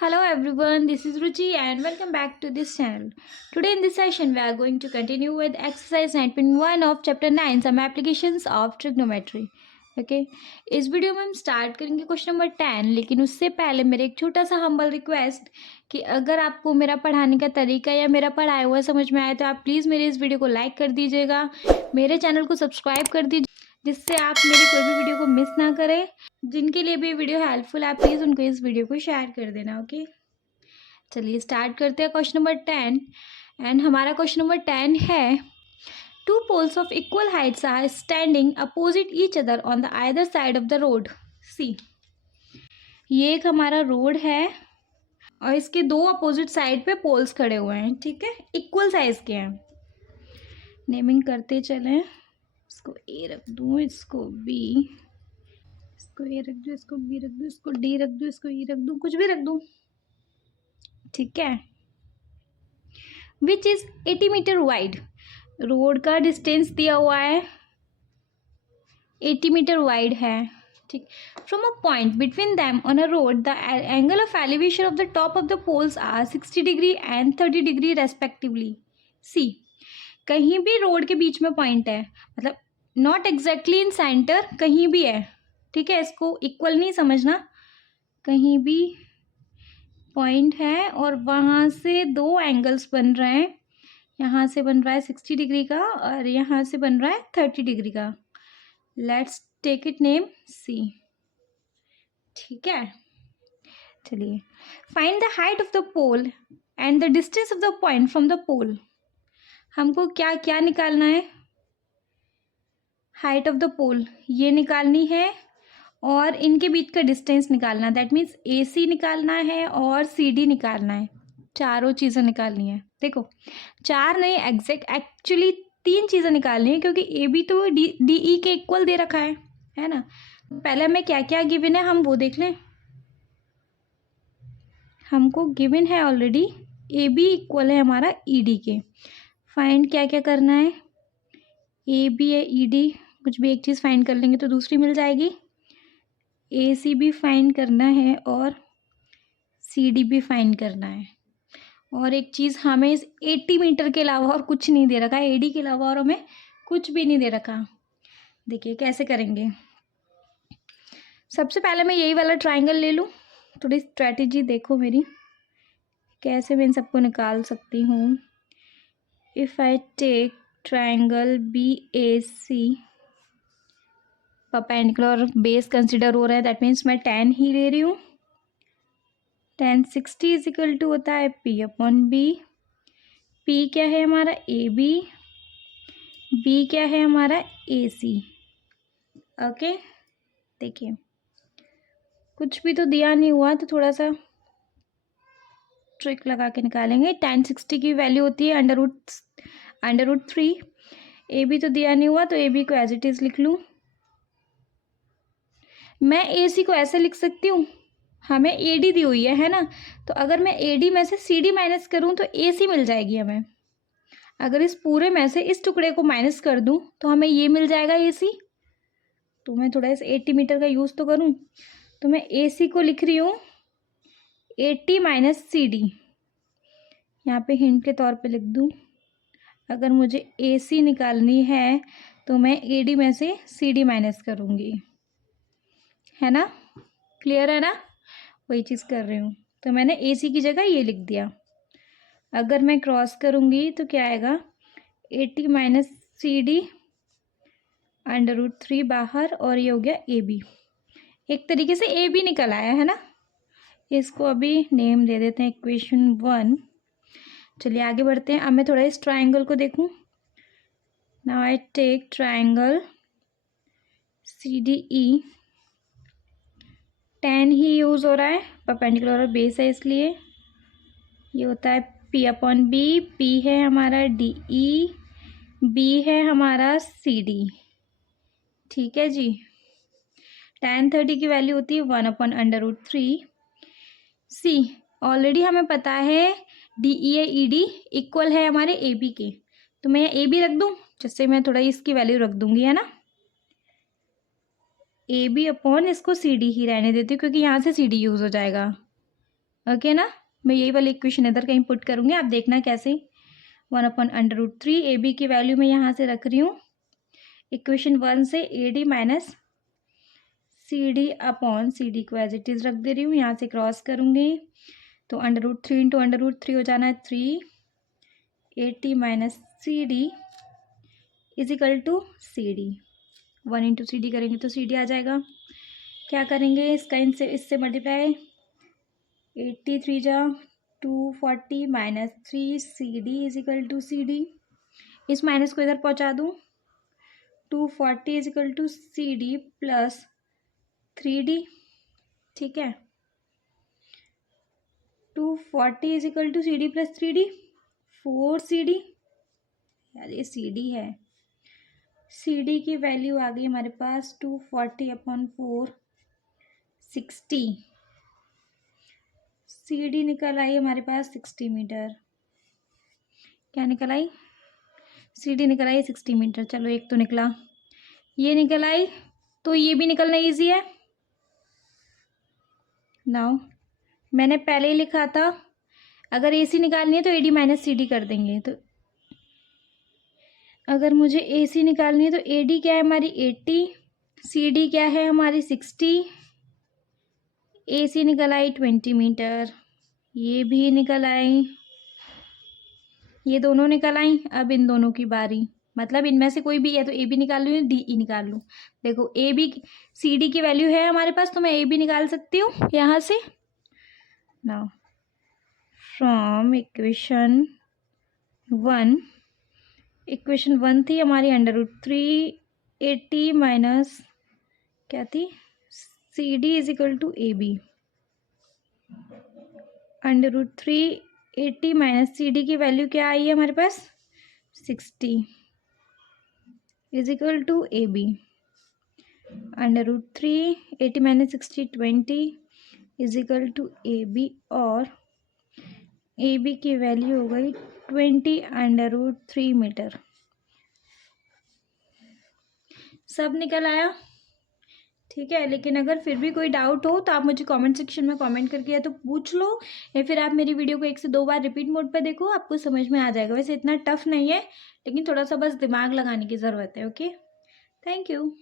Hello everyone, this is Ruchi and welcome back to this channel. Today in this session we are going to continue with exercise 9.1 of chapter 9 some applications of trigonometry. Okay इस video में हम start करेंगे question number 10, लेकिन उससे पहले मेरे एक छोटा सा हम्बल रिक्वेस्ट कि अगर आपको मेरा पढ़ाने का तरीका या मेरा पढ़ाया हुआ समझ में आए तो आप प्लीज़ मेरे इस वीडियो को लाइक कर दीजिएगा, मेरे चैनल को सब्सक्राइब कर दीजिए जिससे आप मेरी कोई भी वीडियो को मिस ना करें। जिनके लिए भी वीडियो हेल्पफुल है प्लीज़ उनको इस वीडियो को शेयर कर देना। ओके चलिए स्टार्ट करते हैं क्वेश्चन नंबर 10 एंड हमारा क्वेश्चन नंबर 10 है two poles of equal heights are standing opposite each other on the either side of the road. See ये एक हमारा रोड है और इसके दो अपोजिट साइड पे पोल्स खड़े हुए हैं, ठीक है, इक्वल साइज के हैं। नेमिंग करते चलें, इसको ए रख दूँ, इसको बी, इसको ए रख दूँ, इसको बी रख दूँ, इसको डी रख दूँ, इसको ई रख दूँ, कुछ भी रख दूँ, ठीक है। Which is 80 metre wide, road का डिस्टेंस दिया हुआ है 80 मीटर वाइड है, ठीक। From a point between them on a road the angle of elevation of the top of the poles are 60 degree and 30 degree respectively. See कहीं भी road के बीच में पॉइंट है, मतलब नॉट एग्जैक्टली इन सेंटर, कहीं भी है, ठीक है, इसको इक्वल नहीं समझना, कहीं भी पॉइंट है और वहाँ से दो एंगल्स बन रहे हैं, यहाँ से बन रहा है 60 डिग्री का और यहाँ से बन रहा है 30 डिग्री का। Let's take it name C, ठीक है। चलिए find the height of the pole and the distance of the point from the pole. हमको क्या क्या निकालना है, हाइट ऑफ द पोल ये निकालनी है और इनके बीच का डिस्टेंस निकालना है, दैट मीन्स ए सी निकालना है और सी डी निकालना है, चारों चीज़ें निकालनी है। देखो चार नहीं, एग्जैक्ट एक्चुअली 3 चीज़ें निकालनी है क्योंकि ए बी तो डी ई के इक्वल दे रखा है ना। पहले हमें क्या क्या गिवन है हम वो देख लें। हमको गिवन है ऑलरेडी ए बी इक्वल है हमारा ई डी के। फाइंड क्या क्या करना है, ए बी है ई डी, कुछ भी एक चीज़ फाइंड कर लेंगे तो दूसरी मिल जाएगी। ए सी भी फाइंड करना है और सी डी भी फाइंड करना है। और एक चीज़ हमें इस 80 मीटर के अलावा और कुछ नहीं दे रखा है, ए डी के अलावा और हमें कुछ भी नहीं दे रखा। देखिए कैसे करेंगे। सबसे पहले मैं यही वाला ट्राइंगल ले लूँ, थोड़ी स्ट्रैटेजी देखो मेरी कैसे मैं इन सबको निकाल सकती हूँ। If I take triangle B A C, perpendicular base consider हो रहा है, दैट मीन्स मैं 10 ही ले रही हूँ। 10 60 इज इक्वल टू होता है पी अपॉन बी। पी क्या है हमारा ए बी, बी क्या है हमारा ए सी। ओके देखिए कुछ भी तो दिया नहीं हुआ तो थोड़ा सा ट्रिक लगा के निकालेंगे। 10 60 की वैल्यू होती है अंडर रूट 3। ए बी तो दिया नहीं हुआ तो ए बी को एज इट इज़ लिख लूँ। मैं ए सी को ऐसे लिख सकती हूँ, हमें ए डी दी हुई है ना, तो अगर मैं ए डी में से सी डी माइनस करूँ तो ए सी मिल जाएगी हमें। अगर इस पूरे में से इस टुकड़े को माइनस कर दूँ तो हमें ये मिल जाएगा ए सी। तो मैं थोड़ा इस 80 मीटर का यूज़ तो करूँ, तो मैं ए सी को लिख रही हूँ 80 माइनस सी डी, यहाँ पे हिंट के तौर पे लिख दूँ। अगर मुझे ए सी निकालनी है तो मैं ए डी में से सी डी माइनस करूँगी, है ना, क्लियर है ना, वही चीज़ कर रही हूँ। तो मैंने ए सी की जगह ये लिख दिया। अगर मैं क्रॉस करूँगी तो क्या आएगा 80 minus C D under root 3 बाहर और ये हो गया ए बी। एक तरीके से ए बी निकल आया है ना। इसको अभी नेम दे देते हैं इक्वेशन 1। चलिए आगे बढ़ते हैं। अब मैं थोड़ा इस ट्राइंगल को देखूँ। Now I take triangle C D E. 10 ही यूज़ हो रहा है, परपेंडिकुलर बेस है इसलिए ये होता है पी अपॉन बी। पी है हमारा डी ई, बी है हमारा सी डी, ठीक है जी। tan 30 की वैल्यू होती है 1 अपॉन अंडर रूट 3। सी ऑलरेडी हमें पता है डी ई ए ई डी इक्वल है हमारे ए बी के, तो मैं ए बी रख दूँ, जिससे मैं थोड़ा इसकी वैल्यू रख दूँगी, है ना। ए बी अपॉन इसको सी डी ही रहने देती हूँ क्योंकि यहाँ से सी डी यूज़ हो जाएगा। ओके ना। मैं यही वाली इक्वेशन इधर कहीं पुट करूँगी, आप देखना कैसे। 1/√3 ए बी की वैल्यू मैं यहाँ से रख रही हूँ इक्वेशन 1 से, A D minus C D upon C D को एज इट इज़ रख दे रही हूँ, यहाँ से क्रॉस करूँगी तो √3 इंटू √3 हो जाना है 380 minus C D is equal to C D. 1 into C D करेंगे तो सी डी आ जाएगा। क्या करेंगे इसका, इनसे इससे मल्टीप्लाई, 83 जा 240 minus 3 C D is equal to C D. इस माइनस को इधर पहुँचा दूँ, 240 is equal to C D plus 3D। ठीक है, 240 is equal to C D plus 3D, 4CD। यार ये CD है, CD की वैल्यू आ गई हमारे पास 240/4 60। CD निकल आई हमारे पास 60 मीटर। क्या निकल आई? CD निकल आई 60 मीटर। चलो एक तो निकला, ये निकल आई, तो ये भी निकलना ईजी है। नाउ मैंने पहले ही लिखा था, अगर AC निकालनी है तो AD माइनस CD कर देंगे। तो अगर मुझे AC निकालनी है तो AD क्या है हमारी 80, CD क्या है हमारी 60, AC निकल आई 20 मीटर, ये भी निकल आई, ये दोनों निकल आई। अब इन दोनों की बारी, मतलब इनमें से कोई भी है तो AB निकाल लूँ या DE निकाल लूँ। देखो AB CD की वैल्यू है हमारे पास, तो मैं AB निकाल सकती हूँ यहाँ से। नाउ फ्रॉम इक्वेशन 1 थी हमारी √380 माइनस क्या थी, CD is equal to AB। √380 minus CD की वैल्यू क्या आई है हमारे पास, 60 is equal to AB। √380 minus 60 20 is equal to AB, और AB की वैल्यू हो गई 20√3 मीटर। सब निकल आया, ठीक है। लेकिन अगर फिर भी कोई डाउट हो तो आप मुझे कमेंट सेक्शन में कमेंट करके या तो पूछ लो, या फिर आप मेरी वीडियो को 1 से 2 बार रिपीट मोड पे देखो, आपको समझ में आ जाएगा। वैसे इतना टफ नहीं है, लेकिन थोड़ा सा बस दिमाग लगाने की ज़रूरत है। Okay, thank you.